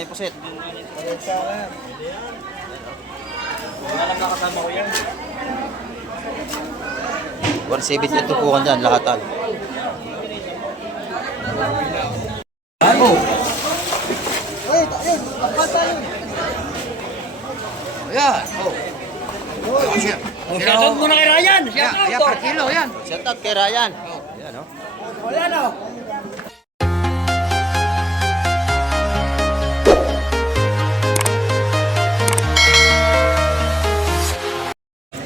Ay, puset. Wala lang nakasama ko yan. 170 tupukan dyan, lahatan. Ano? Wait, ayun, pagkata yun. Ayan. Oh. Shoutout muna kay Ryan. Shoutout. Per kilo, yan. Shoutout kay Ryan. Yan, no? Wala na.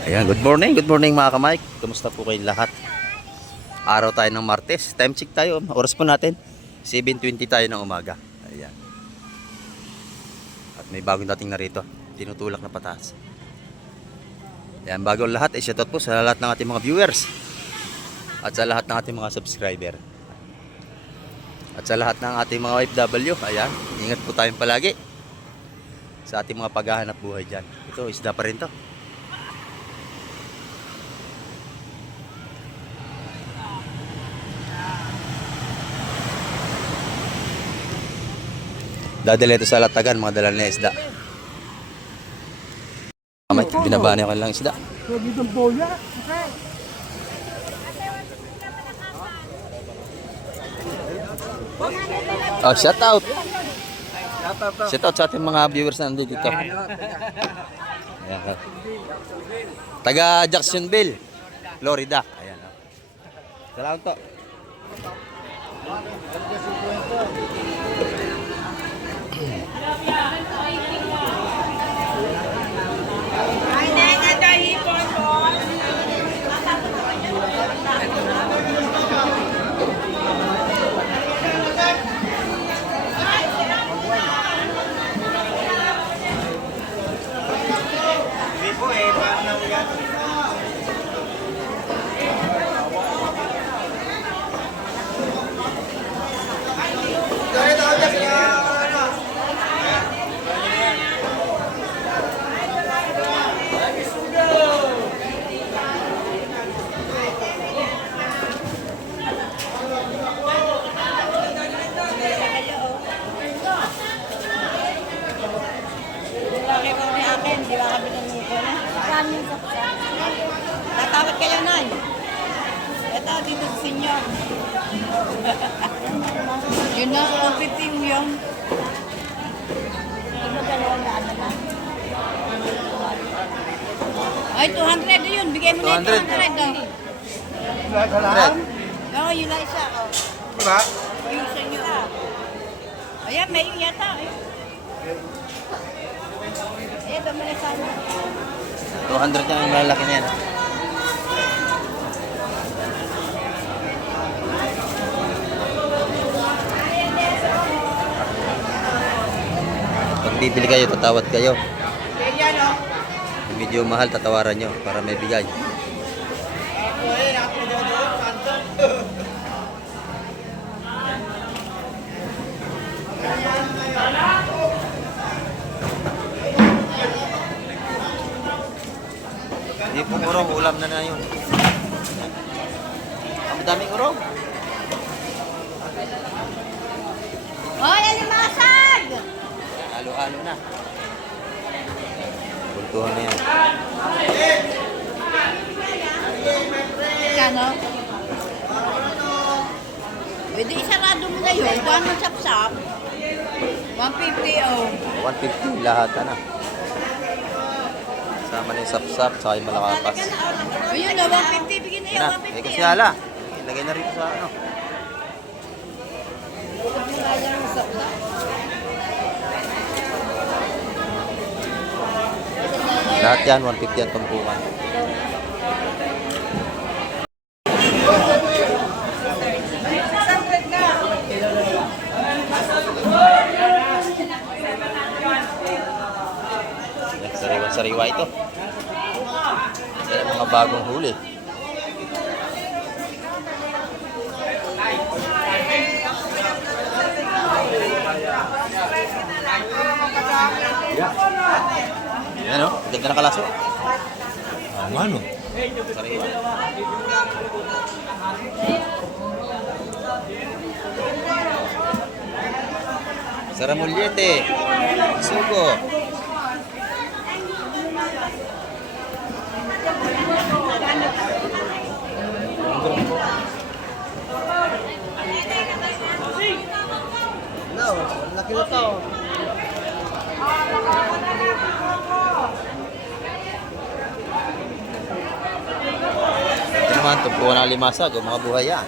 Ayan, good morning mga ka-Mike. Kumusta po kayong lahat? Araw tayo ng Martes. Time check tayo. Oras po natin 7:20 tayo ng umaga. Ayan. At may bagong dating na rito. Tinutulak na pataas. Ayan, bago lahat, shoutout po sa lahat ng ating mga viewers. At sa lahat ng ating mga subscriber. At sa lahat ng ating mga OFW. Ayan, ingat po tayong palagi sa ating mga paghahanap buhay dyan. Ito, isda pa rin to. Dadala ito sa latagan, mga dala na isda. Kamay, binabaan niya lang isda. Huwag itong boya. Oh, shout out. Shout out sa ating mga viewers na nandito dito. Ayan. Taga Jacksonville, Florida. Ayan. Salamat to. Tatawad kayo nun. Ito, dito sa inyo. Yun na, 50 yung. Ay, 200 yun. Bigay mo na yung 200. Oo, yun na isa. Diba? Yung sa inyo. Ayan, may yung yata. Eh, dami na sana. 200 na yung malalaki na yan. Pag bibili kayo, tatawad kayo. Yung medyo mahal, tatawaran nyo para may bigay. Hindi po urong, ulam na yun. Ang daming urong. Hoy, alimasag! Halo-halo na. Buntuhan na yan. Kano? Pwede isarado mo na yun. Kuha mo sap-sap. 150 oh. 150 lahat na. Sama na yung sap-sap, saka yung malakapas. Ayun na, 150. Bigyan na yun, Na, 150. kasi hala. Ilagay na rin sa ano. Lahat yan, 150 yan tumpukan. Sariwa-sariwa ito. Yan ang mga bagong huli. Yan o, ganda na kalaso. Ano? Sariwa. Saramuliete. Sugo. No, laki na to. Ito naman, tumpuan ng limasag o mga buhay yan.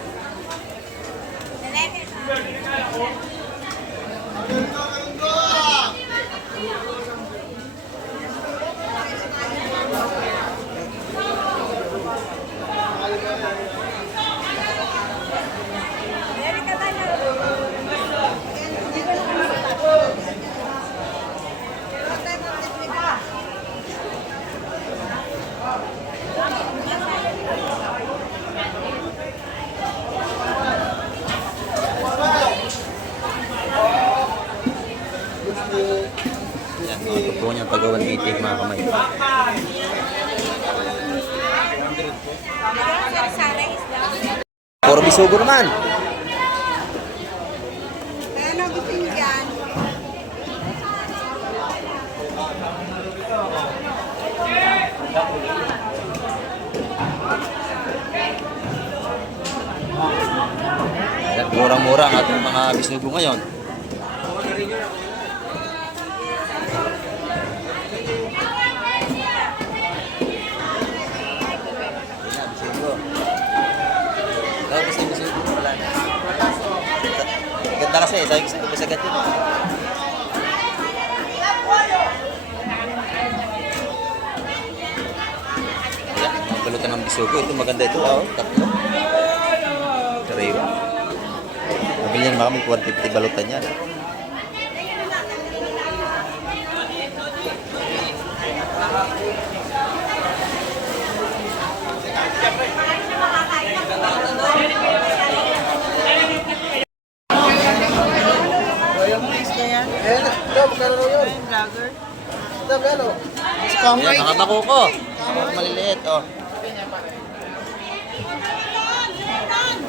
Yan, mga tumpuan niyang tagawan itik mga kamay. Puro bisugo naman. Kaya nagutin dyan. Yan, murang-mura ang ating mga bisugo ngayon. Yan, bisugo. Daw, gusto yung bisugo pala. Ganda kasi, sabi ko sa ito, basagat yun. Yan, mga balutan ng bisugo. Ito maganda ito, oh, tatlo. Kariwa. Nabili niyan mga 150 balutan yan. Eh, ito, magkano na yun? Vlogger. Ito, magkano? Yan, mga bakuko. Maliliit, oh.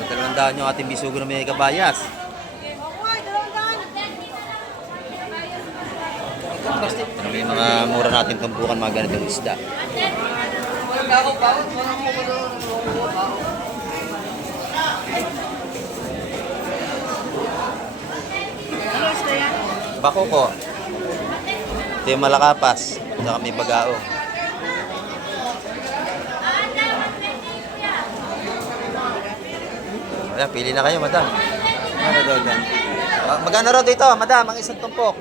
Dalawang daan yung ating bisugo na may kabayas. Ano may mga mura natin tumpukan mga ganitong isda. Bakuko. Ito yung malakapas. Saka may bagao. Ayan, pili na kayo, madam. Ano daw dyan? Magkano raw dito, madam, ang isang tumpok?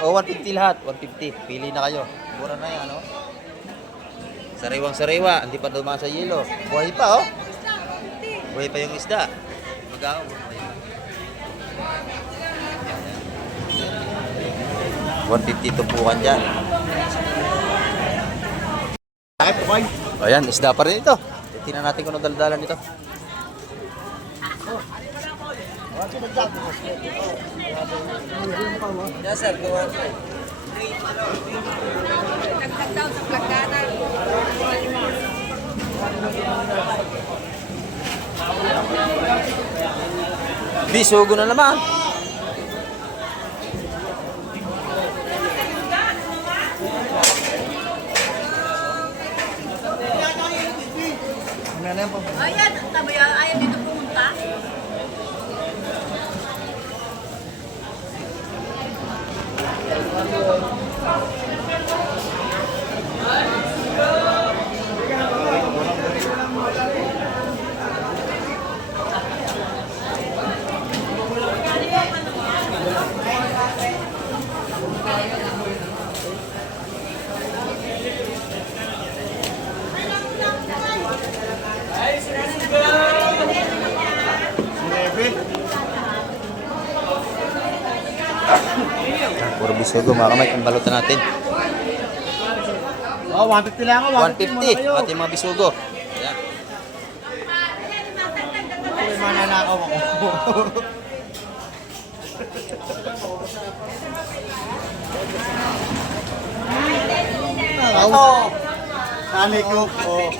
O, 150 lahat. 150. Pili na kayo. Mura na yan, ano? Sariwang-sariwa. Hindi pa dumaan sa yelo. Buhay pa, oh. Buhay pa yung isda. Magao. 150 tumpukan dyan. O yan, isda pa rin ito. Tingnan natin kung anong daldalan nito. Yes, sir. Nagtag daw sa plagana. Bisugo na naman. Ayan, tabi, ayaw dito pumunta. Puro bisugo, mga kamay. Ang balutan natin. Oh, 150 lang ako. 150. Ating mga bisugo. Ayan. May mananakaw ako. Ako. Sanay ko. Oh.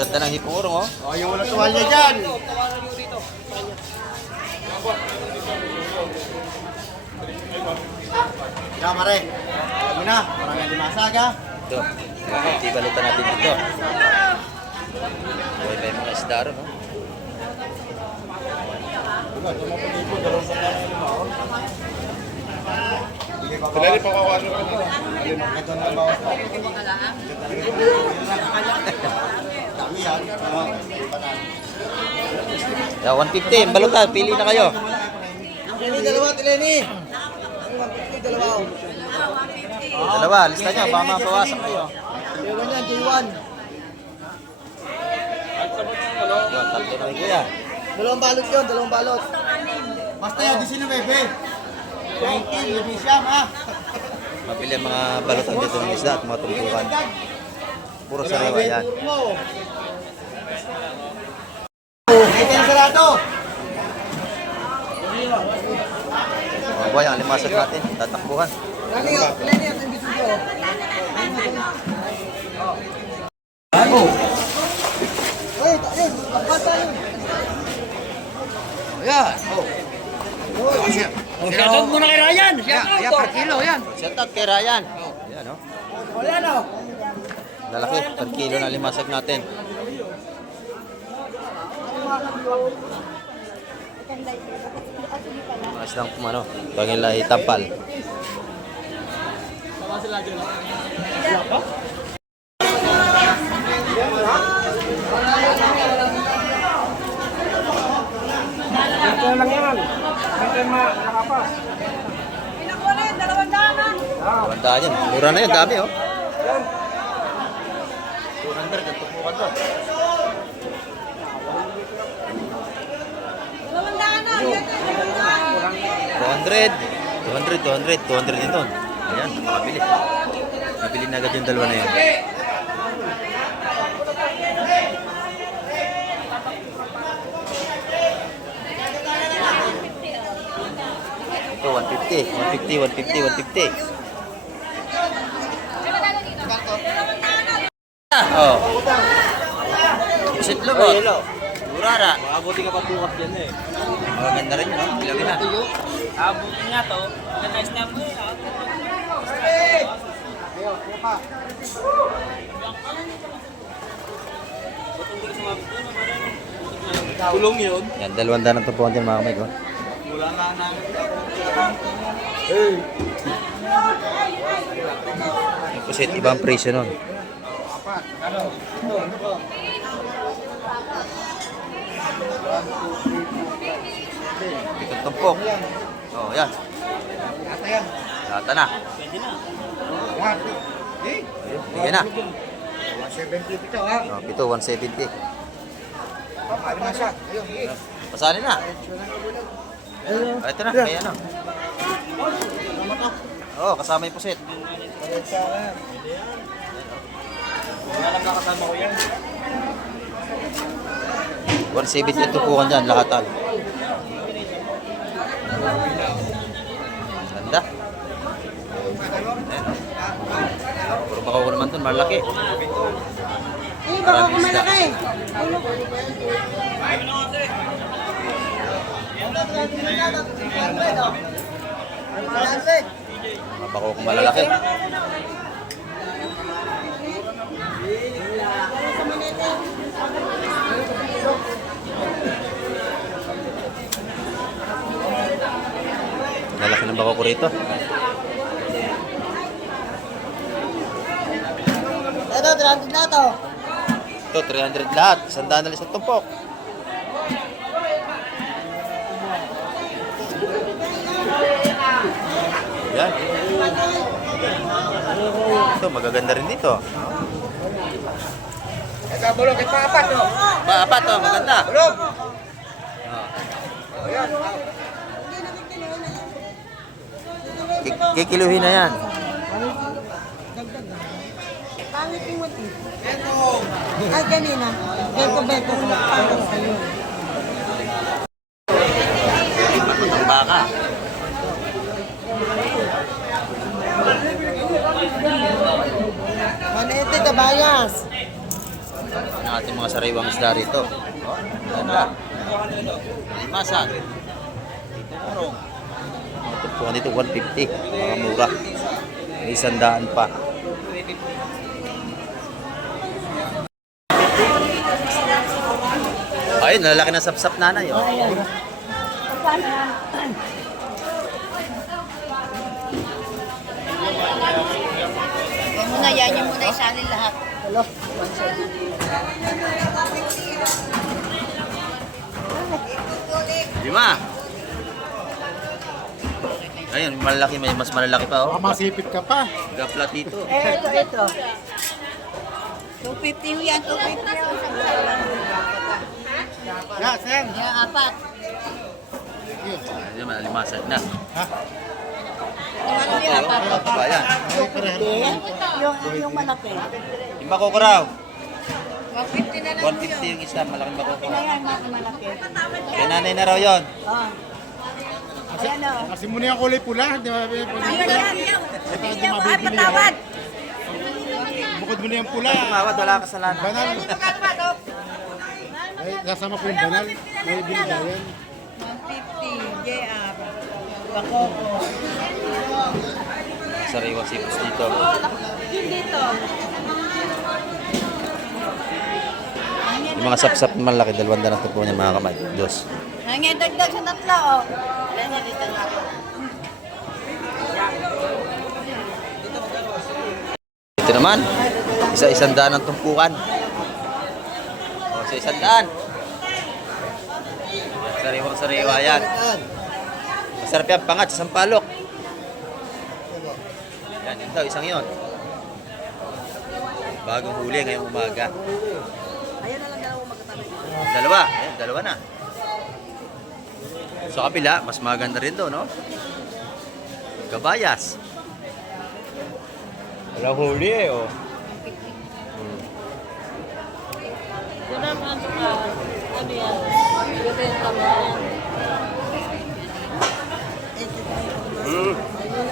Ganda ng hipurong, oh. Oh, yung walang tuwalya dyan. Kamare. Sabi na, parang hindi masaga. Ito. Ibalutan natin dito. Buhay pa yung mga isda ron, no? Kailan pa kawasan ko nila? Ito na bawas pa. Dami yan. Yeah, 150. Balutan. Pili na kayo. Lenny, dalawa, Lenny. Dalawa. Lista nyo. Baka mapawasan kayo. J1 yan, J1. Yun, tatlo na rin kuya. Dalawang balot yun, dalawang balot. Basta yan, 19, bebe. 19, hindi siya, ha? Mapili ang mga balutan dito ng isda at mga tumpukan. Puro sariwa yan. Ito yung sarado. Mga buhay, ang limasag natin. Tatakbuhan. Lenny, ang imbis ko. Ay, ayun, kapal tayo. Ayan. Shoutout muna kay Ryan. Shoutout. Per kilo yan. Shoutout kay Ryan. Ayan, no? Wala na. Lalaki. Per kilo na limasag natin. Mga isdang kumano. Pangilay tampal. Ito lang yan. Ito yung nakapas. Bandaan yan. Mura na yan. Dami, oh. 200. Ang tupukan to. 200 din doon. Ayan, makabili. Nabili na agad yung dalawa na yun. Ito, 150. Oh. Isit lubot. Murara. Abuti ka pa bukas dyan eh. Maganda rin yun, no? Bilawin na. Abuti nga to. Nice na mo eh. Kulong yun. Yan, 200 ang tupuan dyan mga kamay ko. Wala nga na. Pusit, ibang presyo nun. Itong tumpok. Oh, yan. Lata na. Pwede na. Bigyan na. 170 ito, ha? Oh, ito, 170. Paano na siya? Ayun, Pasali na. Oh, ito na, kaya na. Oh, kasama yung pusit. Wala lang kakasama ko yan. 170 yung tupukan dyan, lahat al. Ganda. Puro baka ko naman dun, malaki. Maraming isda. Mapako kung malalaki. Lalaki ng bako ko rito. Ito, 300 na to. Ito, 300 lahat. 100 na isang tumpok. Yan. Ito, magaganda rin dito. Ito, bulok, ito apat, no? Apat to, maganda. Bulok! Kikiluhin na yan. Pangit yung mati. Ay, kanina. Beko ko. Pangit sa'yo. Ang baka. Manete, kabayas. Ang ating mga sariwang isda rito. Ganda. Limasan. Dito kurong. tumpukan dito, 150. Mga mura. May 100 pa. Ayun, lalaki na sapsap nanay. Oh. Yan muna, yan yung muna isalin lahat. Lima. Ayun, malaki, may mas malalaki pa. Oh. Masipit ka pa. Gaplat dito. Ito. 250 ho yan, 250 ho. Ya, sir. Yan, apat. Ayun, malimasag na. Ano yan, apat? Ba yan? Yung malaki. Yung bako raw. 150 na lang 150 yung isa, malaking bako. Kaya yan, malaki. Kaya nanay na raw yun. Ah. Ayan o. Kasi muna yung kulay pula. Di ba? Ay, patawad. Bukod mo na yung pula. Tumawad, wala kasalanan. Banal. Ay, kasama ko yung banal. May binigayan. 150, JR. Bakoko. Sariwa sipos dito. Yung mga sapsap na malaki, 200 na ito po niya mga kamay. Dos. Hangin dagdag sa tatlo, oh. Alam niya dito nga. Ito naman, isa-100 ang tumpukan. O, isa-100. Sariwang sariwa yan. Masarap yan, pangat sa sampalok. Yan, yun daw, isang yun. Bagong huli ngayong umaga. Dalawa, ayun, dalawa na. Sa kapila, mas maganda rin doon, no? Kabayas. Wala huli eh, oh.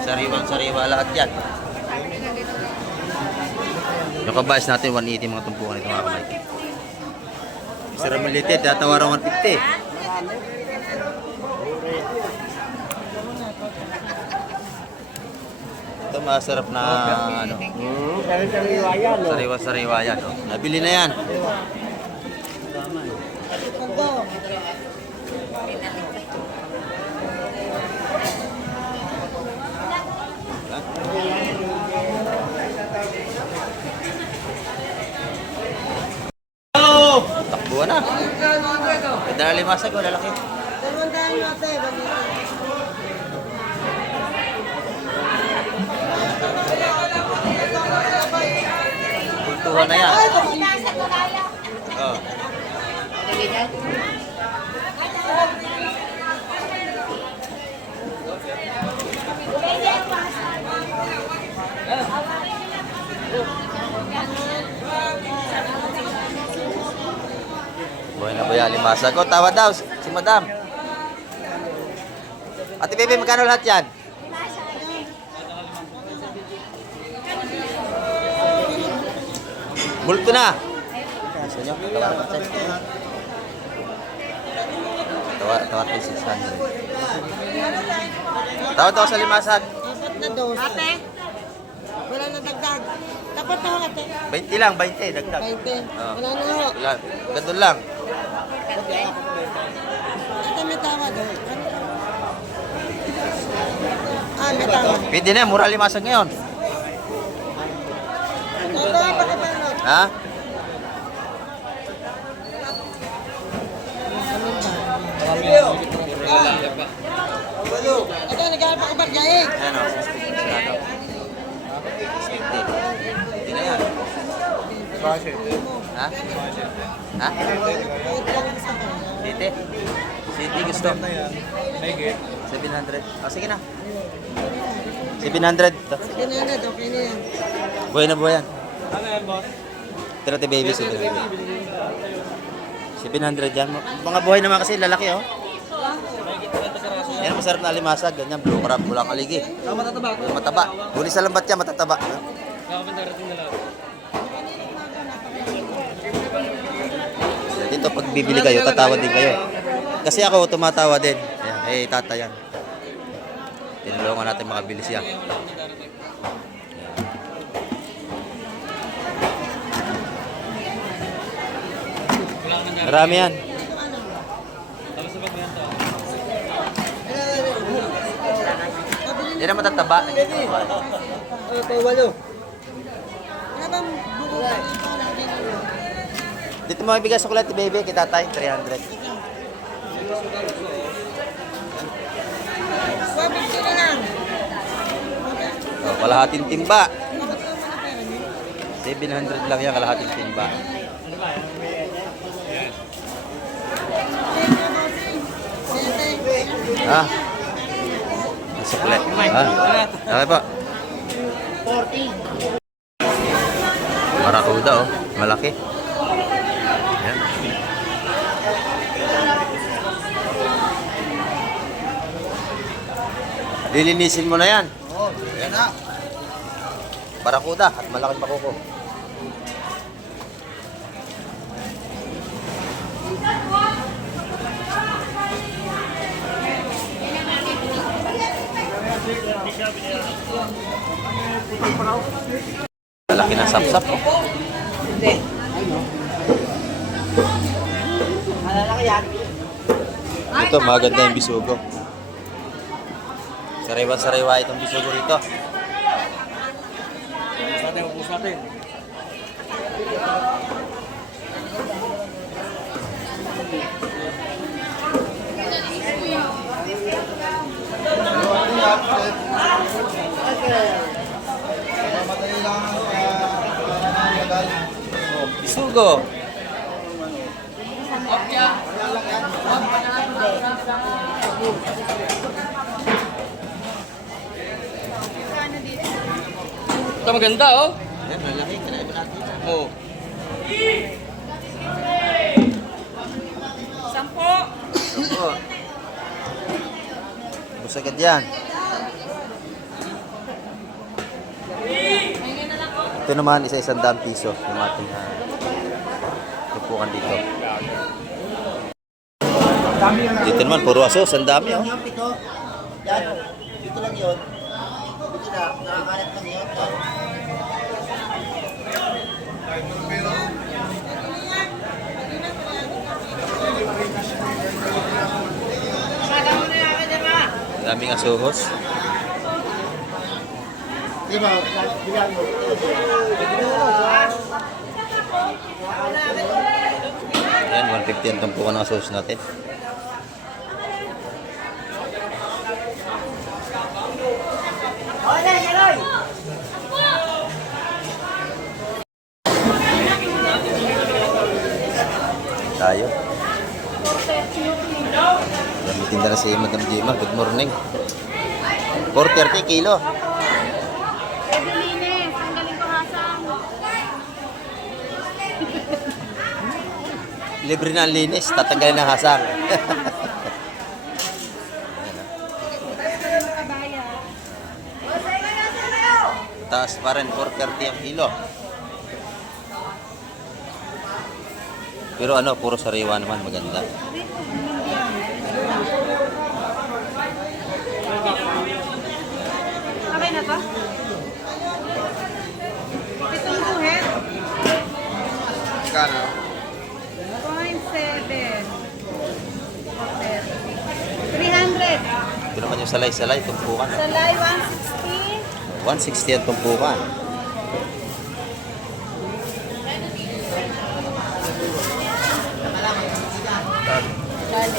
Sariwang-sariwa lahat yan. Yung kabayas natin, 180 mga tumpukan ito mga kamay. Mr. Ramilite, tatawaran 150. Ito masarap na ano. Sariwa-sariwa yan. Oh. Nabili na yan. Takbuhan na. Ganda na limasag, lalaki. 200 yung ate. Kultuhan na yan. Oh. Buhay na buhay limasag. O, tawa daw si madam. Ate Bebe, magkano lahat yan? Multo na. Sa inyo, tawar 600. Tawad ako sa limasag. Apat na dos. Ate? Wala na dagdag. Dapat na ho ate. 20 lang, 20. Dagdag. 20. Oh. Wala na ho. Wala. Ganun lang. Ate may tawad. Ah, may tawad. Pwede na, mura limasag ngayon. Ito, pakibalot. Ha? Ito, nagkaya pa ibang gaig. Ayan o, 60. Hindi na yan. Ha? Ha? Siti? Siti gusto? 700. O, sige na. 700. To. Sige na agad, okay na yan. Buhay na buhay yan. Ano yan, boss? Tira ti baby, 700 yan. Mga buhay naman kasi lalaki oh. Yan masarap na limasag, ganyan, blue crab, bulang aligi. Matataba ko. Mataba. Huli sa lambat yan, matataba. Kakapantarating na lang. Dito pag bibili kayo, tatawa din kayo. Kasi ako tumatawa din. Ayan, eh tata yan. Tinulungan natin makabili siya. Wala ka nang darating. Marami yan. Tapos sa pagmento. Yan ang matataba. Walo. Ano bang buko ka dito natin? Dito mo ibigay sa kulit, baby. Kita tayo, 300. 150 na lang. Oh, kalahating timba. Dapat ko muna pera niyo. 700 lang yan, kalahating timba. Ha? Ang suklet. Ha? Okay po. 40. Barakuda oh. Malaki. Yan. Lilinisin mo na yan. Oo, yan na. Barakuda at malaking pakuko. Malaki na sapsap. Oh. Ito maganda yung bisugo. Sariwa-sariwa itong bisugo rito. Ubus natin. Mamadali lang Oh, bisugo. Ito maganda oh. Yan, malaki. Kailangan natin. Oo. Oo. Bus agad yan. Ito naman, isa-100 piso yung ating tupukan dito. Dito naman, puro asos. Ang dami oh. Yung pito. Yan. Dito lang yun. Dito na. Nakakalat lang yun. Daming asuhos. Di ba? Bilang mo. Ayan, 150 ang tumpukan ng asuhos natin. Tayo. Gamitin na si Madam Jema. Good morning. 430 kilo. Evelines, ang galing ko hasang. Libre na ang linis. Tatanggalin ang hasang. Taas pa rin 430 ang kilo. Pero ano, puro sariwa naman maganda. Okay na to? Pitong buhet. Kano? 0.7. 300. Ito naman yung salay-salay, tumpukan. Salay 160. 160 ang tumpukan. Dali.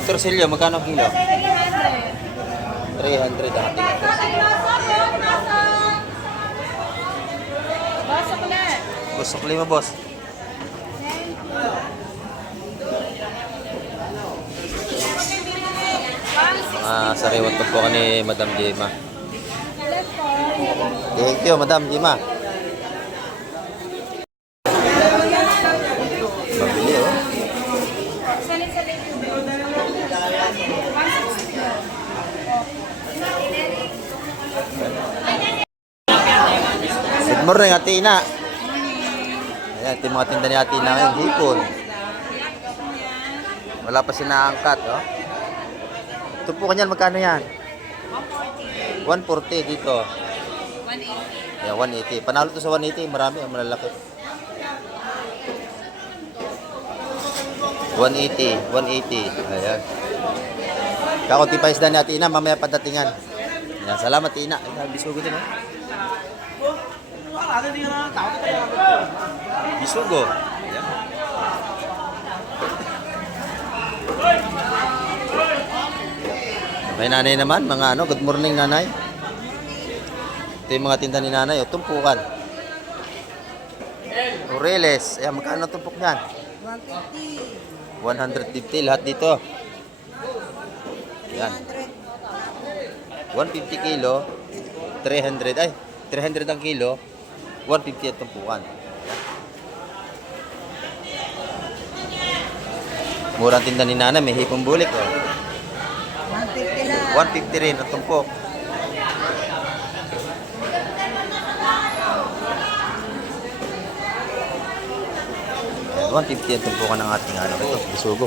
Ito Rosilio, magkano ang kilo? 300. 300 ang ating ito. Basok na. Gusto ko lima, boss. Sariwan tumpukan ni Madam Jema. Thank you, Madam Jema. Mabili, oh. Good morning, Ate Ina. Ayan, ito yung mga tinda ni Ate Ina ngayon. Hipon. Wala pa sinaangkat, oh. Ito po kanyan, magkano yan? 140 dito. 180. Ayan, 180. Panalo to sa 180. Marami, ang malalaki. 180. 180. Ayan. Kakunti pa isda ni Ate Ina. Mamaya padatingan. Ayan, salamat Ina. Ayan, bisugo din, oh. Bisugo. Ayan. May nanay naman, mga ano, good morning nanay. Ito yung mga tinda ni nanay, o, tumpukan. Oreles, ayan, magkano tumpok niyan? 150. 150 lahat dito. Ayan. 150 kilo, 300, ay, 300 ang kilo, 150 ang tumpukan. Murang tinda ni nanay, may hipong bulik, oh. 150 lang. 150 rin ang tumpok. Ayan, 150 ang tumpukan ng ating ano ito, bisugo.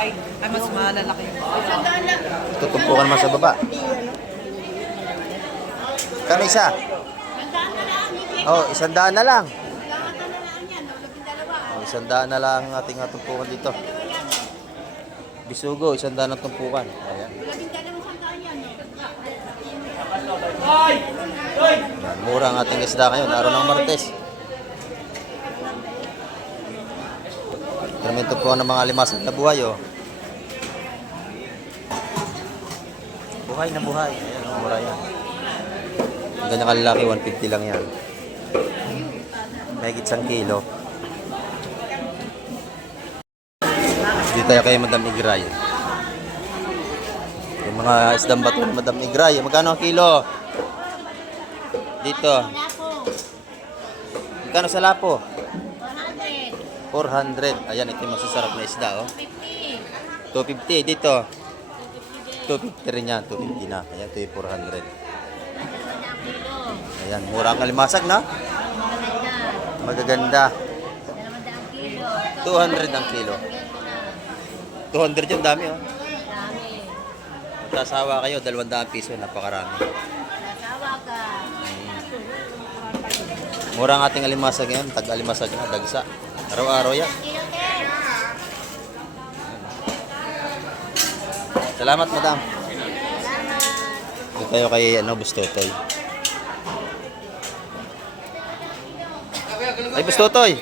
Ay, mas malalaki yun. Ito tumpukan naman sa baba. Kano isa? Oh, 100 na lang. Oh, 100 na lang ang ating tumpukan dito. Bisugo, 100 ang tumpukan. Ayan. Ayan, mura ang ating isda ngayon, araw ng Martes. Kami tumpukan ng mga limasag na buhay, oh. Buhay na buhay. Ayan, oh, mura yan. Ang ganyan kalalaki, 150 lang yan. Mahigit 1 kilo. Dito tayo kay Madam Igray. Yung mga isdang bato ni Madam Igray. Magkano ang kilo? Dito. Magkano sa lapo? 400. Ayan, ito yung masasarap na isda, oh. 250. Dito. 250 rin yan. 250 na. Ayan, ito yung 400. Ayan, mura ang kalimasag, na? Magaganda. 200 ang kilo. 200 yung dami, oh. Magkasawa kayo, 200 piso, napakarami. Mura ang ating alimasag ngayon, tag-alimasag na, dagsa. Araw-araw yan. Salamat, madam. Ito tayo kay, Bustotoy. Ay, Bustotoy.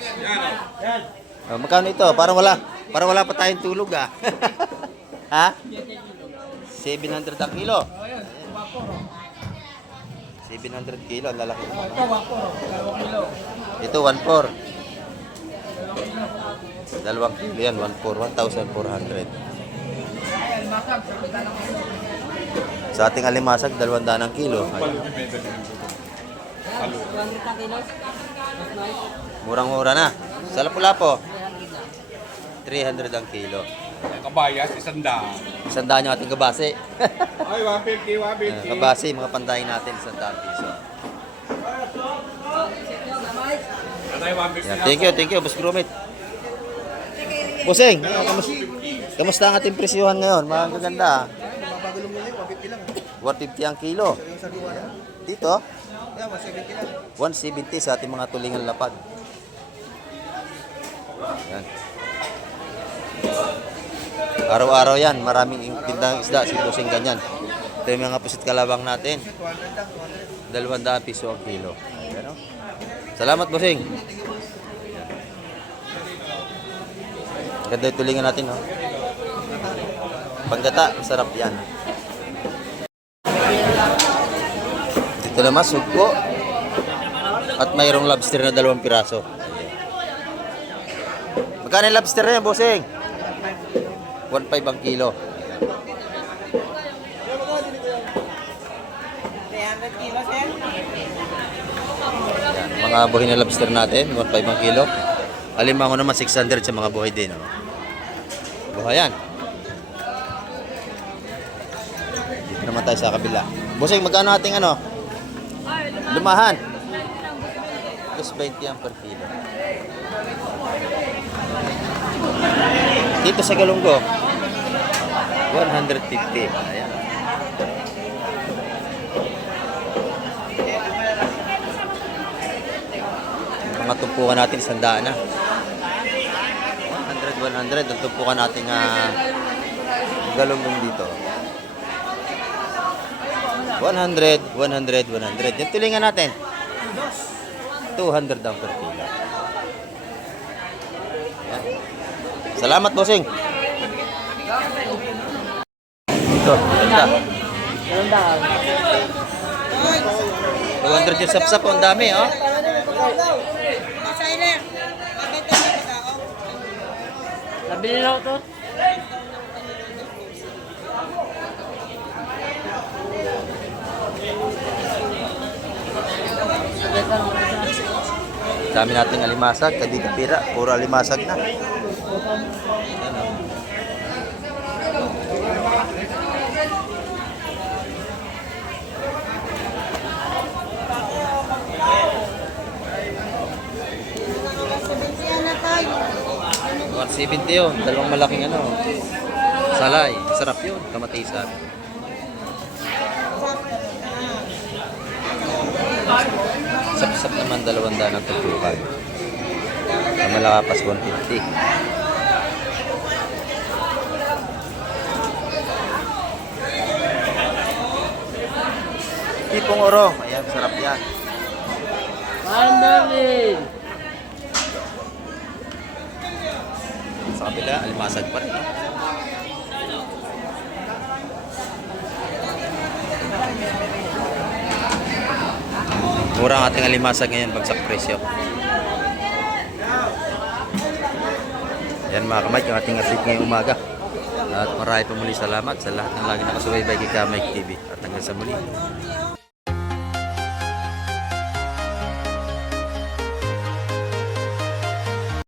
Oh, magkano ito? Parang wala pa tayong tulog, ah. Ha? 700 ang kilo. 700 kilo, ang lalaki naman. Ito, 1.4. 2 kilo yan, 1.4, 1,400. Sa ating alimasag, 200 ang kilo. Ayun. Murang-mura na. Sa Lapu-Lapu, 300 ang kilo. Kabayas, 100. 100 yung ating kabase. Ay, 150, 150. Kabase, mga pandahin natin, 100 piso. Anay, 150. Yan. Thank you, Boss Grumit. Buseng, kamusta ang ating presyuhan ngayon? Magaganda. Mabagulong nila, 150 lang. 150 ang kilo. Yung sa duwa yan. Dito, Yeah, 170 lang. 170 sa ating mga tulingan lapad. Yan. Araw-araw yan, maraming tindang isda si Busing ganyan. Ito yung mga pusit kalabang natin. 200 200 lang, 200. piso ang kilo. Yan, oh. Salamat, Busing. Ganda yung tulingan natin, oh. Panggata, masarap yan. Dito naman, sugpo. At mayroong lobster na 2 piraso. Magkano yung lobster na yan, Busing? 1.5 ang kilo. 300 kilos, sir. Yan, mga buhay na lobster natin, 1.5 ang kilo. Alimango naman 600 sa mga buhay din. Oh. Buhay yan. Dito naman tayo sa kabila. Busing, magkano ating ano? Lumahan. 2.20 ang per kilo. Dito sa Galunggo. 150. Ayan. Mga tumpukan natin, 100 na. 100. Ang tumpukan natin galunggong dito. 100. Yung tulingan natin. 200 ang per kilo. Ayan. Salamat, bossing. Ito, ganda. 200 yung sapsap, ang dami, oh. Nabili na ito. Dami nating alimasag, kadi kapira, puro alimasag na. Ayan, oh. Yan na tayo. 170 yun, dalawang malaking salay, sarap yun, kamatisan. Sap-sap naman 200 ang tutukan. Ang malakapas 150. Tipong oro, ayan, sarap yan. Mandarin. Sa kabila, alimasag pa rin. Mura ang ating alimasag ngayon, bagsak presyo. Yan mga kamay, yung ating asip ngayong umaga. At marami pa muli salamat sa lahat ng lagi nakasubaybay kay Kamay TV. At hanggang sa muli.